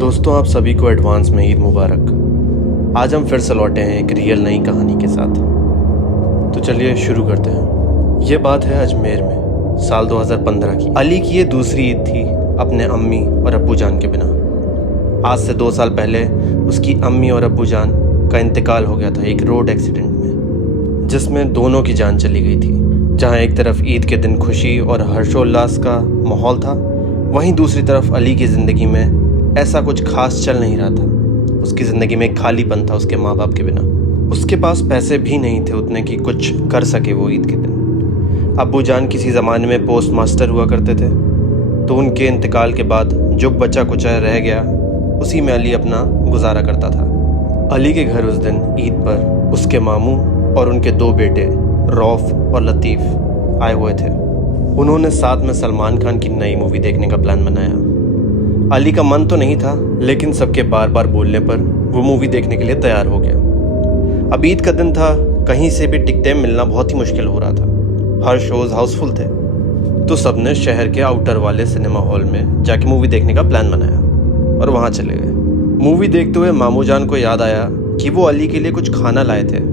दोस्तों, आप सभी को एडवांस में ईद मुबारक। आज हम फिर से लौटे हैं एक रियल नई कहानी के साथ। तो चलिए शुरू करते हैं। ये बात है अजमेर में साल 2015 की। अली की ये दूसरी ईद थी अपने अम्मी और अब्बू जान के बिना। आज से 2 साल पहले उसकी अम्मी और अब्बू जान का इंतकाल हो गया था एक रोड एक्सीडेंट में, जिसमें दोनों की जान चली गई थी। जहाँ एक तरफ ईद के दिन खुशी और हर्षोल्लास का माहौल था, वहीं दूसरी तरफ अली की ज़िंदगी में ऐसा कुछ खास चल नहीं रहा था। उसकी ज़िंदगी में खालीपन था उसके माँ बाप के बिना। उसके पास पैसे भी नहीं थे उतने कि कुछ कर सके वो ईद के दिन। अब्बू जान किसी ज़माने में पोस्ट मास्टर हुआ करते थे, तो उनके इंतकाल के बाद जो बचा कुचा रह गया उसी में अली अपना गुजारा करता था। अली के घर उस दिन ईद पर उसके मामू और उनके 2 बेटे रौफ और लतीफ़ आए हुए थे। उन्होंने साथ में सलमान खान की नई मूवी देखने का प्लान बनाया। अली का मन तो नहीं था, लेकिन सबके बार बार बोलने पर वो मूवी देखने के लिए तैयार हो गया। अब ईद का दिन था, कहीं से भी टिकटें मिलना बहुत ही मुश्किल हो रहा था। हर शोज हाउसफुल थे, तो सबने शहर के आउटर वाले सिनेमा हॉल में जाके मूवी देखने का प्लान बनाया और वहाँ चले गए। मूवी देखते हुए मामू जान को याद आया कि वो अली के लिए कुछ खाना लाए थे,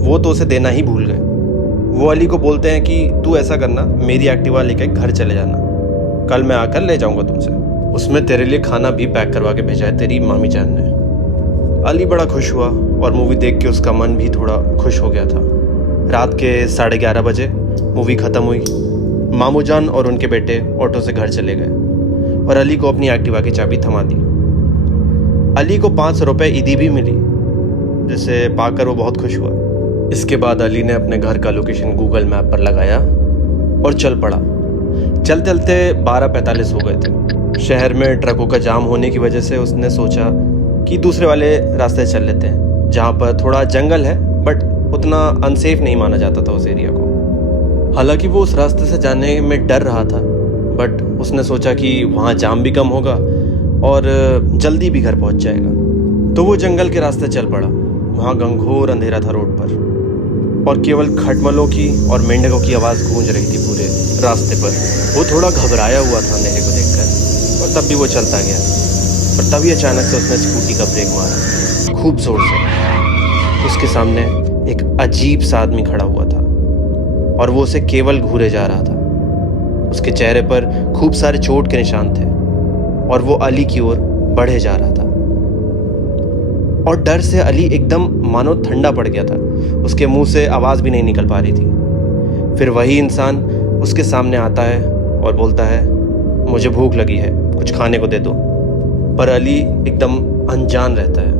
वो तो उसे देना ही भूल गए। वो अली को बोलते हैं कि तू ऐसा करना, मेरी एक्टिवा लेकर घर चले जाना, कल मैं आकर ले जाऊँगा तुमसे। उसमें तेरे लिए खाना भी पैक करवा के भेजा है तेरी मामी जान ने। अली बड़ा खुश हुआ और मूवी देख के उसका मन भी थोड़ा खुश हो गया था। रात के 11:30 बजे मूवी ख़त्म हुई। मामू जान और उनके बेटे ऑटो से घर चले गए और अली को अपनी एक्टिवा की चाबी थमा दी। अली को 500 रुपये ईदी भी मिली, जिसे पाकर वो बहुत खुश हुआ। इसके बाद अली ने अपने घर का लोकेशन गूगल मैप पर लगाया और चल पड़ा। चलते चलते 12:45 हो गए थे। शहर में ट्रकों का जाम होने की वजह से उसने सोचा कि दूसरे वाले रास्ते चल लेते हैं, जहाँ पर थोड़ा जंगल है बट उतना अनसेफ नहीं माना जाता था उस एरिया को। हालांकि वो उस रास्ते से जाने में डर रहा था, बट उसने सोचा कि वहाँ जाम भी कम होगा और जल्दी भी घर पहुँच जाएगा। तो वो जंगल के रास्ते चल पड़ा। वहाँ घंघोर अंधेरा था रोड पर और केवल खटमलों की और मेंढकों की आवाज़ गूंज रही थी पूरे रास्ते पर। वो थोड़ा घबराया हुआ था अंधेरे को देखकर, और तब भी वो चलता गया। और तभी अचानक से उसने स्कूटी का ब्रेक मारा खूब जोर से। उसके सामने एक अजीब सा आदमी खड़ा हुआ था और वो उसे केवल घूरे जा रहा था। उसके चेहरे पर खूब सारे चोट के निशान थे और वो अली की ओर बढ़े जा रहा था। और डर से अली एकदम मानो ठंडा पड़ गया था। उसके मुंह से आवाज़ भी नहीं निकल पा रही थी। फिर वही इंसान उसके सामने आता है और बोलता है, मुझे भूख लगी है, कुछ खाने को दे दो। पर अली एकदम अनजान रहता है।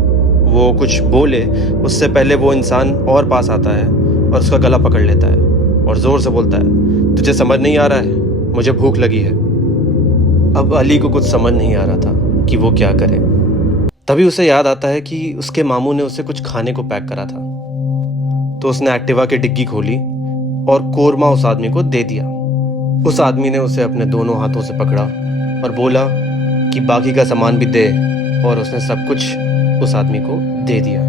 वो कुछ बोले उससे पहले वो इंसान और पास आता है और उसका गला पकड़ लेता है और ज़ोर से बोलता है, तुझे समझ नहीं आ रहा है, मुझे भूख लगी है। अब अली को कुछ समझ नहीं आ रहा था कि वो क्या करे। तभी उसे याद आता है कि उसके मामू ने उसे कुछ खाने को पैक करा था। तो उसने एक्टिवा की डिग्गी खोली और कोरमा उस आदमी को दे दिया। उस आदमी ने उसे अपने दोनों हाथों से पकड़ा और बोला कि बाकी का सामान भी दे, और उसने सब कुछ उस आदमी को दे दिया।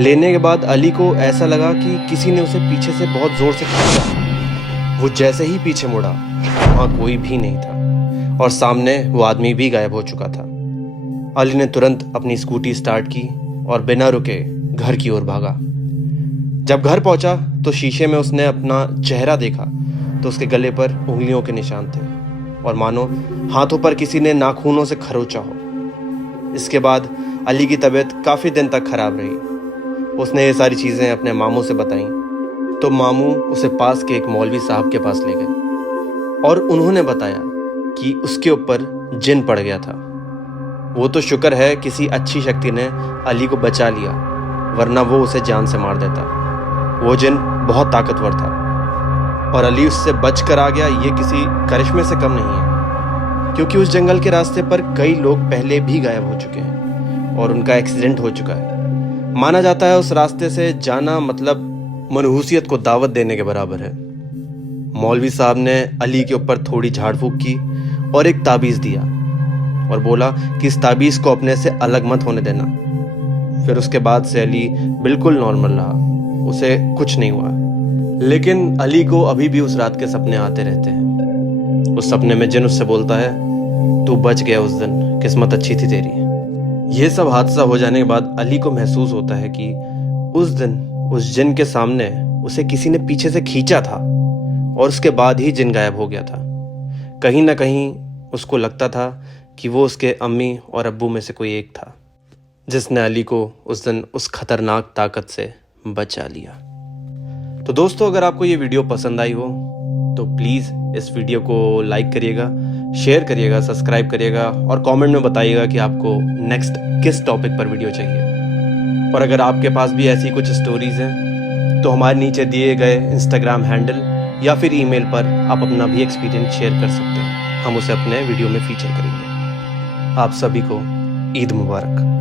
लेने के बाद अली को ऐसा लगा कि किसी ने उसे पीछे से बहुत जोर से खींचा। वो जैसे ही पीछे मुड़ा, वहाँ कोई भी नहीं था और सामने वो आदमी भी गायब हो चुका था। अली ने तुरंत अपनी स्कूटी स्टार्ट की और बिना रुके घर की ओर भागा। जब घर पहुंचा तो शीशे में उसने अपना चेहरा देखा तो उसके गले पर उंगलियों के निशान थे और मानो हाथों पर किसी ने नाखूनों से खरोचा हो। इसके बाद अली की तबीयत काफ़ी दिन तक खराब रही। उसने ये सारी चीज़ें अपने मामू से बताईं, तो मामू उसे पास के एक मौलवी साहब के पास ले गए और उन्होंने बताया कि उसके ऊपर जिन पड़ गया था। वो तो शुक्र है किसी अच्छी शक्ति ने अली को बचा लिया, वरना वो उसे जान से मार देता। वो जिन बहुत ताकतवर था और अली उससे बच कर आ गया, ये किसी करिश्मे से कम नहीं है, क्योंकि उस जंगल के रास्ते पर कई लोग पहले भी गायब हो चुके हैं और उनका एक्सीडेंट हो चुका है। माना जाता है उस रास्ते से जाना मतलब मनहूसियत को दावत देने के बराबर है। मौलवी साहब ने अली के ऊपर थोड़ी झाड़ फूक की और एक ताबीज़ दिया और बोला कि इस ताबीज़ को अपने से अलग मत होने देना। फिर उसके बाद से अली बिल्कुल नॉर्मल रहा, उसे कुछ नहीं हुआ। लेकिन अली को अभी भी उस रात के सपने आते रहते हैं। उस सपने में जिन उससे बोलता है तू बच गया उस दिन, किस्मत अच्छी थी तेरी। ये सब हादसा हो जाने के बाद अली को महसूस होता है कि उस दिन उस जिन के सामने उसे किसी ने पीछे से खींचा था और उसके बाद ही जिन गायब हो गया था। कहीं ना कहीं उसको लगता था कि वो उसके अम्मी और अब्बू में से कोई एक था जिसने अली को उस दिन उस खतरनाक ताकत से बचा लिया। तो दोस्तों, अगर आपको ये वीडियो पसंद आई हो तो प्लीज़ इस वीडियो को लाइक करिएगा, शेयर करिएगा, सब्सक्राइब करिएगा और कमेंट में बताइएगा कि आपको नेक्स्ट किस टॉपिक पर वीडियो चाहिए। और अगर आपके पास भी ऐसी कुछ स्टोरीज़ हैं तो हमारे नीचे दिए गए इंस्टाग्राम हैंडल या फिर ईमेल पर आप अपना भी एक्सपीरियंस शेयर कर सकते हैं। हम उसे अपने वीडियो में फीचर करेंगे। आप सभी को ईद मुबारक।